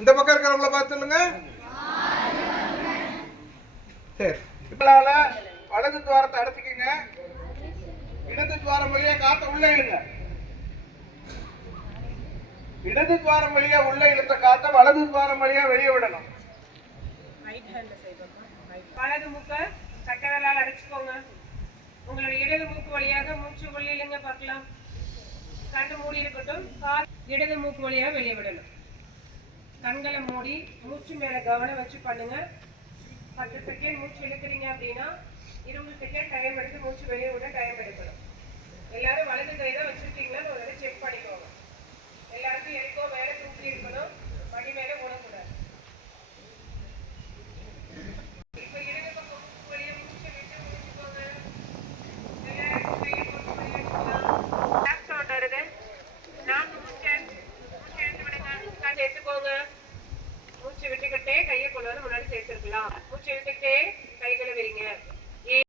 இந்த பக்கம் இருக்கிறவங்கள பார்த்து சொல்லுங்க. சரி, இப்பளால வலது துவாரத்தை அடைச்சிக்கங்க. இடது துவாரம் வழியா காத்த உள்ள இழுங்க. இடது துவாரம் வழியா உள்ள இழுத்த காத்த வலது துவாரம் வழியா வெளியே விடணும். வலது மூக்க சக்கரலால் அடைச்சுக்கோங்க. உங்களுடைய இடது மூக்கு வழியாக மூச்சு வெளியிலுங்க பார்க்கலாம். கண்டு மூடி இருக்கட்டும். இடது மூக்கு வழியாக வெளியே விடணும். கண்களை மூடி மூச்சு மேல கவனம் வச்சு பண்ணுங்க. 10 செகண்ட் மூச்சு இழுக்கிறீங்க அப்படின்னா 20 செகண்ட் டைம் எடுத்து மூச்சு வெளியே விட டைம் எடுக்கணும். எல்லாரும் வலது கை தான் வச்சிருக்கீங்களான்னு ஒரு தடவை செக் பண்ணிக்கோங்க. எல்லாருக்கும் எல்கோ மேல தூக்கி இருக்கணும், மடி மேல போடக்கூடாது. இப்ப இடது பக்கம் மூக்கு வழியா மூச்சு விட்டு முடிச்சுக்கோங்க. எல்லாரும் கையை போட்டு வெளியெடுக்கலாம். சவுண்ட் வருது. நாக்கு மூச்சு எடுத்து விடுங்க. சேர்த்துக்கோங்க. மூச்சு விட்டுக்கிட்டே கையை கொண்டு வந்து முன்னாடி சேர்த்துருக்கலாம். மூச்சு விட்டுக்கிட்டே